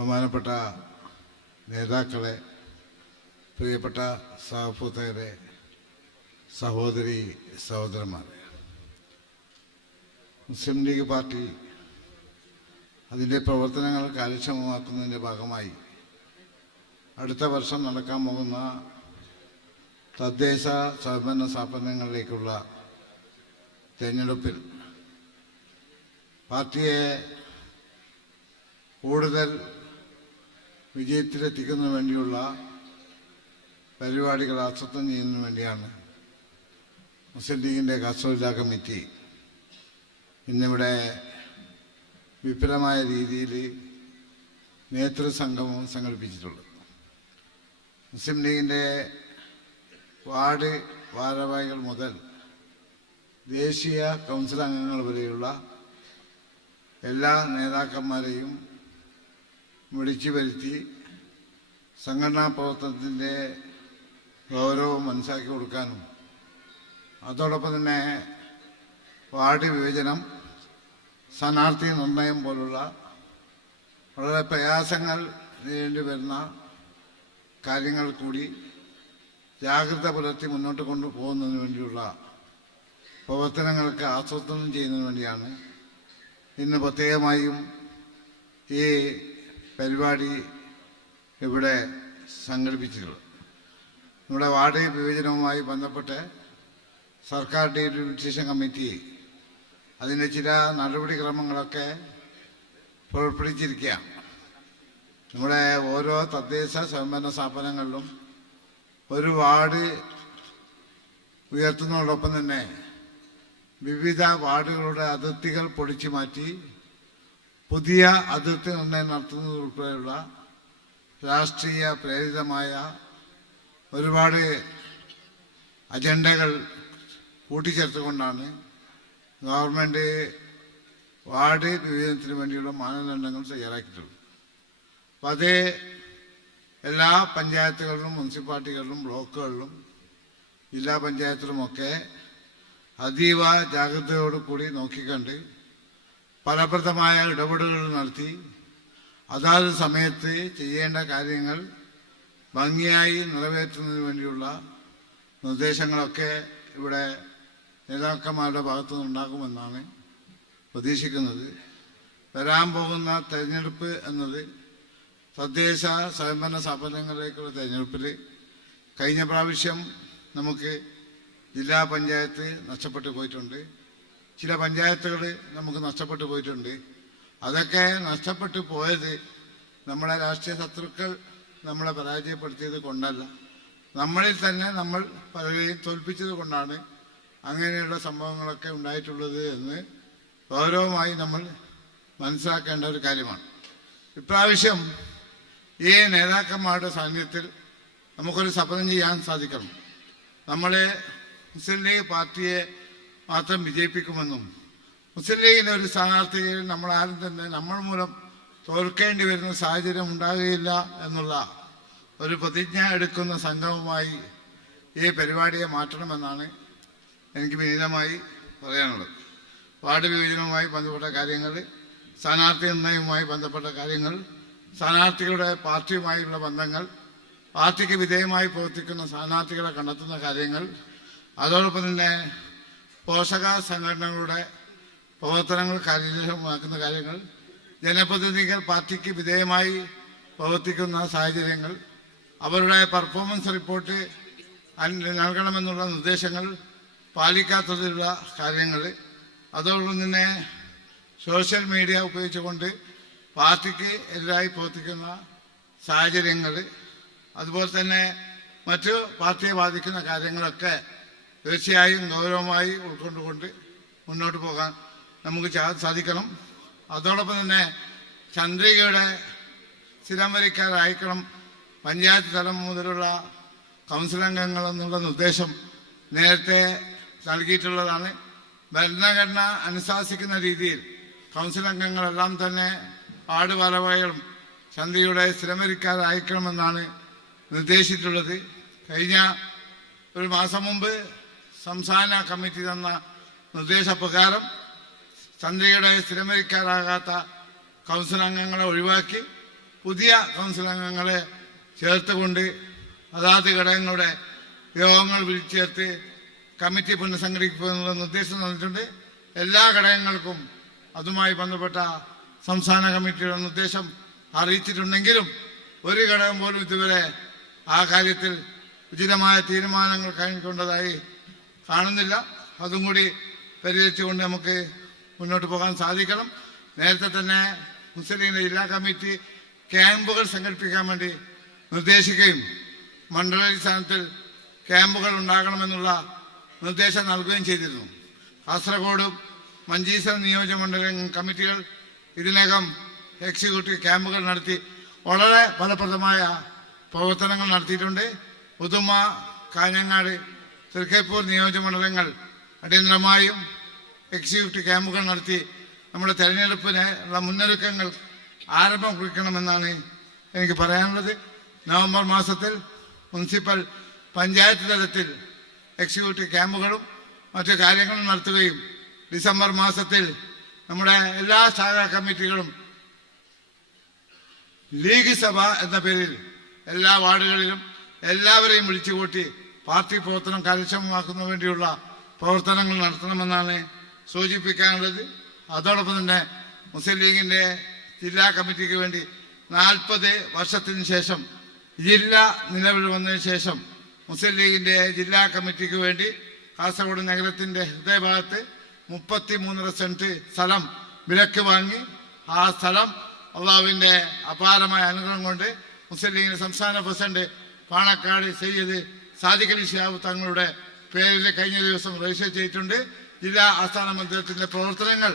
ബഹുമാനപ്പെട്ട നേതാക്കളെ, പ്രിയപ്പെട്ട സഹപ്രവർത്തകരെ, സഹോദരി സഹോദരന്മാരെ, മുസ്ലിം ലീഗ് പാർട്ടി അതിൻ്റെ പ്രവർത്തനങ്ങൾ കാര്യക്ഷമമാക്കുന്നതിൻ്റെ ഭാഗമായി അടുത്ത വർഷം നടക്കാൻ പോകുന്ന തദ്ദേശ സ്വയംഭരണ സ്ഥാപനങ്ങളിലേക്കുള്ള തെരഞ്ഞെടുപ്പിൽ പാർട്ടിയെ കൂടുതൽ വിജയത്തിലെത്തിക്കുന്നതിന് വേണ്ടിയുള്ള പരിപാടികൾ ആസൂത്രണം ചെയ്യുന്നതിന് വേണ്ടിയാണ് മുസ്ലിം ലീഗിൻ്റെ കാസർഗോഡ് ജില്ലാ കമ്മിറ്റി ഇന്നിവിടെ വിപുലമായ രീതിയിൽ നേതൃസംഗമം സംഘടിപ്പിച്ചിട്ടുള്ളത്. മുസ്ലിം ലീഗിൻ്റെ വാർഡ് ഭാരവാഹികൾ മുതൽ ദേശീയ കൗൺസിൽ അംഗങ്ങൾ വരെയുള്ള എല്ലാ നേതാക്കന്മാരെയും വിളിച്ചു വരുത്തി സംഘടനാ പ്രവർത്തനത്തിൻ്റെ ഗൗരവം മനസ്സിലാക്കി കൊടുക്കാനും അതോടൊപ്പം തന്നെ വാർഡ് വിഭജനം, സ്ഥാനാർത്ഥി നിർണയം പോലുള്ള വളരെ പ്രയാസങ്ങൾ നേരിടേണ്ടി വരുന്ന കാര്യങ്ങൾ കൂടി ജാഗ്രത പുലർത്തി മുന്നോട്ട് കൊണ്ടുപോകുന്നതിന് വേണ്ടിയുള്ള പ്രവർത്തനങ്ങൾക്ക് ആസൂത്രണം ചെയ്യുന്നതിന് വേണ്ടിയാണ് ഇന്ന് പ്രത്യേകമായും ഈ പരിപാടി ഇവിടെ സംഘടിപ്പിച്ചിട്ടുള്ളത്. നമ്മുടെ വാർഡ് വിഭജനവുമായി ബന്ധപ്പെട്ട് സർക്കാർ ഡെലിമിറ്റേഷൻ കമ്മിറ്റി അതിൻ്റെ ചില നടപടിക്രമങ്ങളൊക്കെ പുറപ്പെടുവിച്ചിരിക്കുകയാണ്. നമ്മുടെ ഓരോ തദ്ദേശ സ്വയംഭരണ സ്ഥാപനങ്ങളിലും ഒരു വാർഡ് ഉയർത്തുന്നതോടൊപ്പം തന്നെ വിവിധ വാർഡുകളുടെ അതിർത്തികൾ പൊളിച്ചു മാറ്റി പുതിയ അതിർത്തി നിർണ്ണയം നടത്തുന്നതുൾപ്പെടെയുള്ള രാഷ്ട്രീയ പ്രേരിതമായ ഒരുപാട് അജണ്ടകൾ കൂട്ടിച്ചേർത്തുകൊണ്ടാണ് ഗവൺമെൻറ് വാർഡ് വിഭജനത്തിന് വേണ്ടിയുള്ള മാനദണ്ഡങ്ങൾ തയ്യാറാക്കിയിട്ടുള്ളത്. അപ്പോൾ അത് എല്ലാ പഞ്ചായത്തുകളിലും, മുനിസിപ്പാലിറ്റികളിലും, ബ്ലോക്കുകളിലും, ജില്ലാ പഞ്ചായത്തിലുമൊക്കെ അതീവ ജാഗ്രതയോടുകൂടി നോക്കിക്കണ്ട് ഫലപ്രദമായ ഇടപെടലുകൾ നടത്തി അതാത് സമയത്ത് ചെയ്യേണ്ട കാര്യങ്ങൾ ഭംഗിയായി നിറവേറ്റുന്നതിന് വേണ്ടിയുള്ള നിർദ്ദേശങ്ങളൊക്കെ ഇവിടെ നേതാക്കന്മാരുടെ ഭാഗത്തു നിന്നുണ്ടാകുമെന്നാണ് പ്രതീക്ഷിക്കുന്നത്. വരാൻ പോകുന്ന തെരഞ്ഞെടുപ്പ് എന്നത് തദ്ദേശ സ്വയംഭരണ സ്ഥാപനങ്ങളിലേക്കുള്ള തെരഞ്ഞെടുപ്പിൽ കഴിഞ്ഞ പ്രാവശ്യം നമുക്ക് ജില്ലാ പഞ്ചായത്ത് നഷ്ടപ്പെട്ടു പോയിട്ടുണ്ട്, ചില പഞ്ചായത്തുകൾ നമുക്ക് നഷ്ടപ്പെട്ടു പോയിട്ടുണ്ട്. അതൊക്കെ നഷ്ടപ്പെട്ടു പോയത് നമ്മളെ രാഷ്ട്രീയ ശത്രുക്കൾ നമ്മളെ പരാജയപ്പെടുത്തിയത് കൊണ്ടല്ല, നമ്മളിൽ തന്നെ നമ്മൾ പലരെയും തോൽപ്പിച്ചത് കൊണ്ടാണ് അങ്ങനെയുള്ള സംഭവങ്ങളൊക്കെ ഉണ്ടായിട്ടുള്ളത് എന്ന് ഗൗരവമായി നമ്മൾ മനസ്സിലാക്കേണ്ട ഒരു കാര്യമാണ്. ഇപ്രാവശ്യം ഈ നേതാക്കന്മാരുടെ സാന്നിധ്യത്തിൽ നമുക്കൊരു ശപഥം ചെയ്യാൻ സാധിക്കണം. നമ്മളെ മുസ്ലിം ലീഗ് പാർട്ടിയെ മാത്രം വിജയിപ്പിക്കുമെന്നും മുസ്ലിം ലീഗിൻ്റെ ഒരു സ്ഥാനാർത്ഥിയെ നമ്മൾ ആരും തന്നെ നമ്മൾ മൂലം തോൽക്കേണ്ടി വരുന്ന സാഹചര്യം ഉണ്ടാകുകയില്ല എന്നുള്ള ഒരു പ്രതിജ്ഞ എടുക്കുന്ന സംഘവുമായി ഈ പരിപാടിയെ മാറ്റണമെന്നാണ് എനിക്ക് വിനീതമായി പറയാനുള്ളത്. വാർഡ് വിഭജനവുമായി ബന്ധപ്പെട്ട കാര്യങ്ങൾ, സ്ഥാനാർത്ഥി നിർണ്ണയവുമായി ബന്ധപ്പെട്ട കാര്യങ്ങൾ, സ്ഥാനാർത്ഥികളുടെ പാർട്ടിയുമായുള്ള ബന്ധങ്ങൾ, പാർട്ടിക്ക് വിധേയമായി പ്രവർത്തിക്കുന്ന സ്ഥാനാർത്ഥികളെ കണ്ടെത്തുന്ന കാര്യങ്ങൾ, അതോടൊപ്പം തന്നെ പോഷക സംഘടനകളുടെ പ്രവർത്തനങ്ങൾ കാര്യക്ഷമമാക്കുന്ന കാര്യങ്ങൾ, ജനപ്രതിനിധികൾ പാർട്ടിക്ക് വിധേയമായി പ്രവർത്തിക്കുന്ന സാഹചര്യങ്ങൾ, അവരുടെ പെർഫോമൻസ് റിപ്പോർട്ട് നൽകണമെന്നുള്ള നിർദ്ദേശങ്ങൾ പാലിക്കാത്തതിലുള്ള കാര്യങ്ങൾ, അതോടൊപ്പം തന്നെ സോഷ്യൽ മീഡിയ ഉപയോഗിച്ചുകൊണ്ട് പാർട്ടിക്ക് എതിരായി പ്രവർത്തിക്കുന്ന സാഹചര്യങ്ങൾ, അതുപോലെ തന്നെ മറ്റു പാർട്ടിയെ ബാധിക്കുന്ന കാര്യങ്ങളൊക്കെ തീർച്ചയായും ഗൗരവമായി ഉൾക്കൊണ്ടുകൊണ്ട് മുന്നോട്ട് പോകാൻ നമുക്ക് സാധിക്കണം. അതോടൊപ്പം തന്നെ ചന്ദ്രികയുടെ സ്ഥിരം വരിക്കാരായിരിക്കണം പഞ്ചായത്ത് തലം മുതലുള്ള കൗൺസിൽ അംഗങ്ങൾ എന്നുള്ള നിർദ്ദേശം നേരത്തെ നൽകിയിട്ടുള്ളതാണ്. ഭരണഘടന അനുശാസിക്കുന്ന രീതിയിൽ കൗൺസിൽ അംഗങ്ങളെല്ലാം തന്നെ വാർഡ് ഭാരവാഹികളും ചന്ദ്രികയുടെ സ്ഥിരം വരിക്കാരായിരിക്കണമെന്നാണ് നിർദ്ദേശിച്ചിട്ടുള്ളത്. കഴിഞ്ഞ ഒരു മാസം മുമ്പ് സംസ്ഥാന കമ്മിറ്റി തന്ന നിർദ്ദേശപ്രകാരം ചന്ദ്രികയുടെ സ്ഥിരം വരിക്കാരാകാത്ത കൗൺസിൽ അംഗങ്ങളെ ഒഴിവാക്കി പുതിയ കൗൺസിൽ അംഗങ്ങളെ ചേർത്തുകൊണ്ട് അതാത് ഘടകങ്ങളുടെ യോഗങ്ങൾ വിളിച്ചു ചേർത്ത് കമ്മിറ്റി പുനഃസംഘടിപ്പിക്കുന്നുള്ള നിർദ്ദേശം തന്നിട്ടുണ്ട്. എല്ലാ ഘടകങ്ങൾക്കും അതുമായി ബന്ധപ്പെട്ട സംസ്ഥാന കമ്മിറ്റിയുടെ നിർദ്ദേശം അറിയിച്ചിട്ടുണ്ടെങ്കിലും ഒരു ഘടകം പോലും ഇതുവരെ ആ കാര്യത്തിൽ ഉചിതമായ തീരുമാനങ്ങൾ കൈക്കൊണ്ടതായി കാണുന്നില്ല. അതും കൂടി പരിഹരിച്ചുകൊണ്ട് നമുക്ക് മുന്നോട്ട് പോകാൻ സാധിക്കണം. നേരത്തെ തന്നെ മുസ്ലിം ലീഗിന്റെ ജില്ലാ കമ്മിറ്റി ക്യാമ്പുകൾ സംഘടിപ്പിക്കാൻ വേണ്ടി നിർദ്ദേശിക്കുകയും മണ്ഡലാടിസ്ഥാനത്തിൽ ക്യാമ്പുകൾ ഉണ്ടാകണമെന്നുള്ള നിർദ്ദേശം നൽകുകയും ചെയ്തിരുന്നു. കാസർഗോഡും മഞ്ചേശ്വരം നിയോജകമണ്ഡലം കമ്മിറ്റികൾ ഇതിനകം എക്സിക്യൂട്ടീവ് ക്യാമ്പുകൾ നടത്തി വളരെ ഫലപ്രദമായ പ്രവർത്തനങ്ങൾ നടത്തിയിട്ടുണ്ട്. ഉദുമ, കാഞ്ഞങ്ങാട്, തൃക്കരിപ്പൂർ നിയോജകമണ്ഡലങ്ങൾ അടിയന്തരമായും എക്സിക്യൂട്ടീവ് ക്യാമ്പുകൾ നടത്തി നമ്മുടെ തെരഞ്ഞെടുപ്പിനുള്ള മുന്നൊരുക്കങ്ങൾ ആരംഭം കുറിക്കണമെന്നാണ് എനിക്ക് പറയാനുള്ളത്. നവംബർ മാസത്തിൽ മുനിസിപ്പൽ പഞ്ചായത്ത് തലത്തിൽ എക്സിക്യൂട്ടീവ് ക്യാമ്പുകളും മറ്റു കാര്യങ്ങളും നടത്തുകയും ഡിസംബർ മാസത്തിൽ നമ്മുടെ എല്ലാ ശാഖാ കമ്മിറ്റികളും ലീഗ് സഭ എന്ന പേരിൽ എല്ലാ വാർഡുകളിലും എല്ലാവരെയും വിളിച്ചുകൂട്ടി പാർട്ടി പ്രവർത്തനം കാര്യക്ഷമമാക്കുന്നതിന് വേണ്ടിയുള്ള പ്രവർത്തനങ്ങൾ നടത്തണമെന്നാണ് സൂചിപ്പിക്കാനുള്ളത്. അതോടൊപ്പം തന്നെ മുസ്ലിം ലീഗിന്റെ ജില്ലാ കമ്മിറ്റിക്ക് വേണ്ടി 40 വർഷത്തിന് ശേഷം ജില്ല നിലവിൽ വന്നതിന് ശേഷം മുസ്ലിം ലീഗിന്റെ ജില്ലാ കമ്മിറ്റിക്ക് വേണ്ടി കാസർഗോഡ് നഗരത്തിന്റെ ഹൃദയഭാഗത്ത് 33 സെന്റ് സ്ഥലം വിലക്ക് വാങ്ങി ആ സ്ഥലം അള്ളാഹുവിന്റെ അപാരമായ അനുഗ്രഹം കൊണ്ട് മുസ്ലിം ലീഗിന്റെ സംസ്ഥാന പ്രസിഡന്റ് പാണക്കാട് സയ്യിദ് സാദിഖ് അലി ശിഹാബ് തങ്ങളുടെ പേരിൽ കഴിഞ്ഞ ദിവസം രജിസ്റ്റർ ചെയ്തിട്ടുണ്ട്. ജില്ലാ ആസ്ഥാന മന്ദിരത്തിന്റെ പ്രവർത്തനങ്ങൾ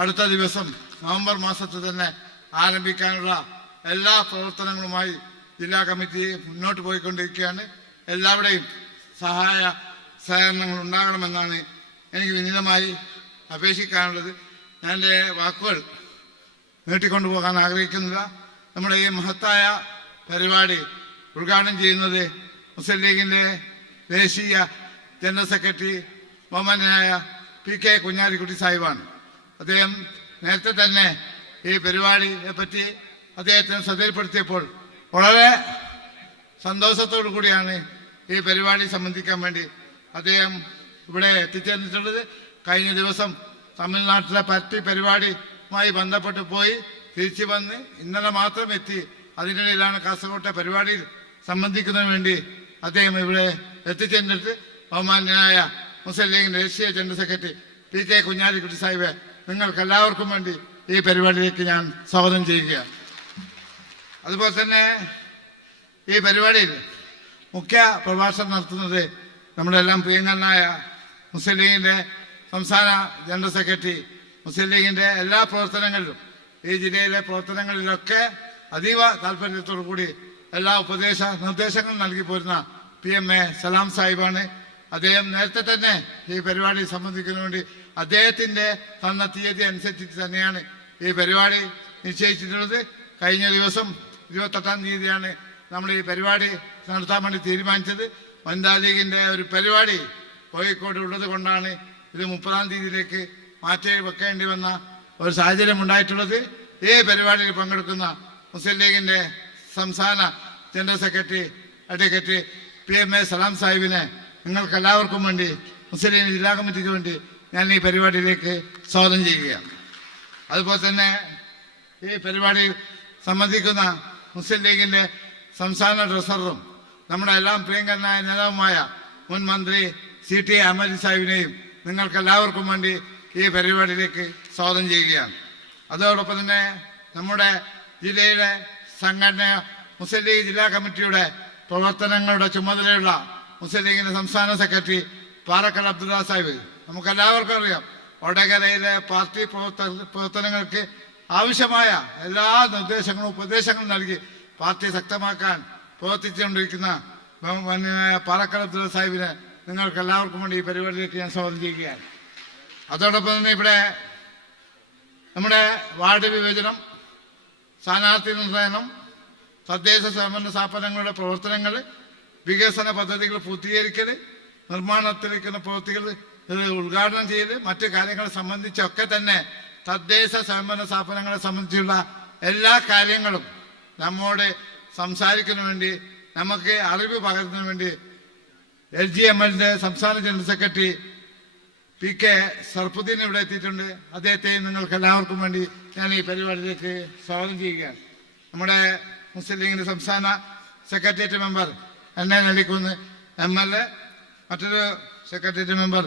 അടുത്ത ദിവസം നവംബർ മാസത്തിൽ തന്നെ ആരംഭിക്കാനുള്ള എല്ലാ പ്രവർത്തനങ്ങളുമായി ജില്ലാ കമ്മിറ്റി മുന്നോട്ട് പോയിക്കൊണ്ടിരിക്കുകയാണ്. എല്ലാവരുടെയും സഹായ സഹകരണങ്ങൾ ഉണ്ടാകണമെന്നാണ് എനിക്ക് വിനീതമായി അപേക്ഷിക്കാനുള്ളത്. ഞാൻ എൻ്റെ വാക്കുകൾ നീട്ടിക്കൊണ്ടുപോകാൻ ആഗ്രഹിക്കുന്നില്ല. നമ്മുടെ ഈ മഹത്തായ പരിപാടി ഉദ്ഘാടനം ചെയ്യുന്നത് മുസ്ലിം ലീഗിന്റെ ദേശീയ ജനറൽ സെക്രട്ടറി ബഹുമാന്യനായ PK കുഞ്ഞാലിക്കുട്ടി സാഹിബാണ്. അദ്ദേഹം നേരത്തെ തന്നെ ഈ പരിപാടിയെ പറ്റി അദ്ദേഹത്തിന് ശ്രദ്ധയിൽപ്പെടുത്തിയപ്പോൾ വളരെ സന്തോഷത്തോടു കൂടിയാണ് ഈ പരിപാടി സംബന്ധിക്കാൻ വേണ്ടി അദ്ദേഹം ഇവിടെ എത്തിച്ചേർന്നിട്ടുള്ളത്. കഴിഞ്ഞ ദിവസം തമിഴ്നാട്ടിലെ പാർട്ടി പരിപാടിയുമായി ബന്ധപ്പെട്ട് പോയി തിരിച്ചു വന്ന് ഇന്നലെ മാത്രം എത്തി. അതിനിടയിലാണ് കാസർഗോട്ടെ പരിപാടിയിൽ സംബന്ധിക്കുന്നതിന് വേണ്ടി അദ്ദേഹം ഇവിടെ എത്തിച്ചേർന്നിട്ട് ബഹുമാന്യനായ മുസ്ലിം ലീഗിന്റെ ദേശീയ general secretary PK Kunhalikutty Sahib നിങ്ങൾക്ക് എല്ലാവർക്കും വേണ്ടി ഈ പരിപാടിയിലേക്ക് ഞാൻ സ്വാഗതം ചെയ്യുകയാണ്. അതുപോലെ തന്നെ ഈ പരിപാടിയിൽ മുഖ്യ പ്രഭാഷണം നടത്തുന്നത് നമ്മുടെ എല്ലാം പ്രിയങ്കരനായ മുസ്ലിം ലീഗിന്റെ സംസ്ഥാന ജനറൽ സെക്രട്ടറി, മുസ്ലിം ലീഗിന്റെ എല്ലാ പ്രവർത്തനങ്ങളിലും ഈ ജില്ലയിലെ പ്രവർത്തനങ്ങളിലൊക്കെ അതീവ താല്പര്യത്തോടു കൂടി എല്ലാ നിർദ്ദേശങ്ങളും നൽകി പോരുന്ന PMA സലാം സാഹിബാണ്. അദ്ദേഹം നേരത്തെ തന്നെ ഈ പരിപാടി സംബന്ധിക്കുന്നതിന് വേണ്ടി അദ്ദേഹത്തിന്റെ തന്ന തീയതി അനുസരിച്ചിട്ട് തന്നെയാണ് ഈ പരിപാടി നിശ്ചയിച്ചിട്ടുള്ളത്. കഴിഞ്ഞ ദിവസം 28-ാം തീയതിയാണ് നമ്മൾ ഈ പരിപാടി നടത്താൻ വേണ്ടി തീരുമാനിച്ചത്. വനിതാ ലീഗിന്റെ ഒരു പരിപാടി കോഴിക്കോട് ഉള്ളത് കൊണ്ടാണ് ഇത് 30-ാം തീയതിയിലേക്ക് മാറ്റി വെക്കേണ്ടി വന്ന ഒരു സാഹചര്യം ഉണ്ടായിട്ടുള്ളത്. ഈ പരിപാടിയിൽ പങ്കെടുക്കുന്ന മുസ്ലിം ലീഗിന്റെ സംസ്ഥാന ജനറൽ സെക്രട്ടറി അഡ്വക്കേറ്റ് PMA സലാം സാഹിബിനെ നിങ്ങൾക്ക് എല്ലാവർക്കും വേണ്ടി മുസ്ലിം ലീഗ് ജില്ലാ കമ്മിറ്റിക്ക് വേണ്ടി ഞാൻ ഈ പരിപാടിയിലേക്ക് സ്വാഗതം ചെയ്യുകയാണ്. അതുപോലെ തന്നെ ഈ പരിപാടിയിൽ സംബന്ധിക്കുന്ന മുസ്ലിം ലീഗിന്റെ സംസ്ഥാന ട്രഷററും നമ്മുടെ എല്ലാം പ്രിയങ്കരനായ നേതാവുമായ മുൻ മന്ത്രി CT അഹമ്മദ് സാഹിബിനെയും നിങ്ങൾക്ക് എല്ലാവർക്കും വേണ്ടി ഈ പരിപാടിയിലേക്ക് സ്വാഗതം ചെയ്യുകയാണ്. അതോടൊപ്പം തന്നെ നമ്മുടെ ജില്ലയിലെ സംഘടന മുസ്ലിം ലീഗ് ജില്ലാ കമ്മിറ്റിയുടെ പ്രവർത്തനങ്ങളുടെ ചുമതലയുള്ള മുസ്ലിം ലീഗിന്റെ സംസ്ഥാന സെക്രട്ടറി പാറക്കൽ അബ്ദുള്ള സാഹിബ്, നമുക്കെല്ലാവർക്കും അറിയാം, വടകരയിലെ പാർട്ടി പ്രവർത്തനങ്ങൾക്ക് ആവശ്യമായ എല്ലാ നിർദ്ദേശങ്ങളും ഉപദേശങ്ങളും നൽകി പാർട്ടി ശക്തമാക്കാൻ പ്രവർത്തിച്ചുകൊണ്ടിരിക്കുന്ന പാറക്കൽ അബ്ദുള്ള സാഹിബിനെ നിങ്ങൾക്ക് എല്ലാവർക്കും വേണ്ടി ഈ പരിപാടിയിലേക്ക് ഞാൻ സ്വാഗതം ചെയ്യുകയാണ്. അതോടൊപ്പം തന്നെ ഇവിടെ നമ്മുടെ വാർഡ് വിഭജനം, സ്ഥാനാർത്ഥി നിർണ്ണയം, തദ്ദേശ സ്വയംഭരണ സ്ഥാപനങ്ങളുടെ പ്രവർത്തനങ്ങൾ, വികസന പദ്ധതികൾ പൂർത്തീകരിക്കൽ, നിർമ്മാണത്തിലിരിക്കുന്ന പ്രവൃത്തികൾ ഉദ്ഘാടനം ചെയ്ത് മറ്റു കാര്യങ്ങളെ സംബന്ധിച്ചൊക്കെ തന്നെ തദ്ദേശ സ്വയംഭരണ സ്ഥാപനങ്ങളെ സംബന്ധിച്ചുള്ള എല്ലാ കാര്യങ്ങളും നമ്മോട് സംസാരിക്കുന്നതിന് വേണ്ടി, നമുക്ക് അറിവ് പകരുന്നതിന് വേണ്ടി LGMLന്റെ സംസ്ഥാന ജനറൽ സെക്രട്ടറി PK സർഫുദ്ദീൻ ഇവിടെ എത്തിയിട്ടുണ്ട്. അദ്ദേഹത്തെയും നിങ്ങൾക്ക് എല്ലാവർക്കും വേണ്ടി ഞാൻ ഈ പരിപാടിയിലേക്ക് സ്വാഗതം ചെയ്യുകയാണ്. നമ്മുടെ മുസ്ലിം ലീഗിന്റെ സംസ്ഥാന സെക്രട്ടേറിയറ്റ് മെമ്പർ എന്നെ നെല്ലിക്കുന്ന് MLA, മറ്റൊരു സെക്രട്ടേറിയറ്റ് മെമ്പർ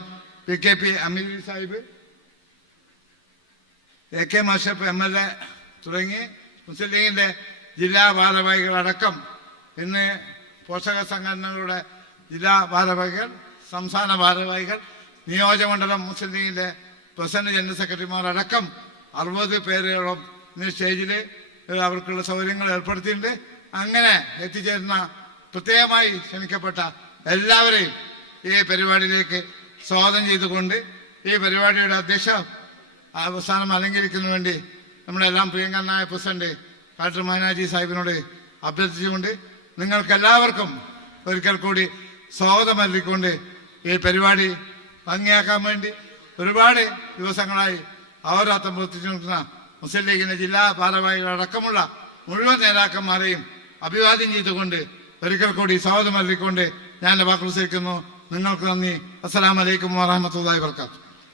PKP അമീർ സാഹിബ്, AK മാഷപ്പ് MLA തുടങ്ങി മുസ്ലിം ലീഗിന്റെ ജില്ലാ ഭാരവാഹികളടക്കം ഇന്ന് പോഷക സംഘടനകളുടെ ജില്ലാ ഭാരവാഹികൾ, സംസ്ഥാന ഭാരവാഹികൾ, നിയോജകമണ്ഡലം മുസ്ലിം ലീഗിന്റെ പ്രസിഡന്റ് ജനറൽ സെക്രട്ടറിമാരടക്കം 60 പേരോളം ഇന്ന് സ്റ്റേജിൽ അവർക്കുള്ള സൗകര്യങ്ങൾ ഏർപ്പെടുത്തിയിട്ടുണ്ട്. അങ്ങനെ എത്തിച്ചേരുന്ന പ്രത്യേകമായി ക്ഷണിക്കപ്പെട്ട എല്ലാവരെയും ഈ പരിപാടിയിലേക്ക് സ്വാഗതം ചെയ്തുകൊണ്ട് ഈ പരിപാടിയുടെ അധ്യക്ഷ അവസാനം അലങ്കരിക്കുന്നതിന് വേണ്ടി നമ്മളെല്ലാം പ്രിയങ്കരനായ പ്രസിഡന്റ് ഡോക്ടർ മൈനാജി സാഹിബിനോട് അഭ്യർത്ഥിച്ചുകൊണ്ട് നിങ്ങൾക്കെല്ലാവർക്കും ഒരിക്കൽ കൂടി സ്വാഗതം നൽകിക്കൊണ്ട് ഈ പരിപാടി ഭംഗിയാക്കാൻ വേണ്ടി ഒരുപാട് ദിവസങ്ങളായി അഹോരാത്രം പ്രവർത്തിച്ചു നിൽക്കുന്ന മുസ്ലിം ലീഗിന്റെ ജില്ലാ ഭാരവാഹികളടക്കമുള്ള മുഴുവൻ നേതാക്കന്മാരെയും അഭിവാദ്യം ചെയ്തുകൊണ്ട് ഒരിക്കൽ കൂടി സ്വാഗതം നൽകിക്കൊണ്ട് ഞാൻ വാക്കുകൾ സ്വീകരിക്കുന്നു. നിങ്ങൾക്ക് നന്ദി. അസ്സലാമു അലൈക്കും വറഹ്മത്തുള്ളാഹി വബറകാതുഹു.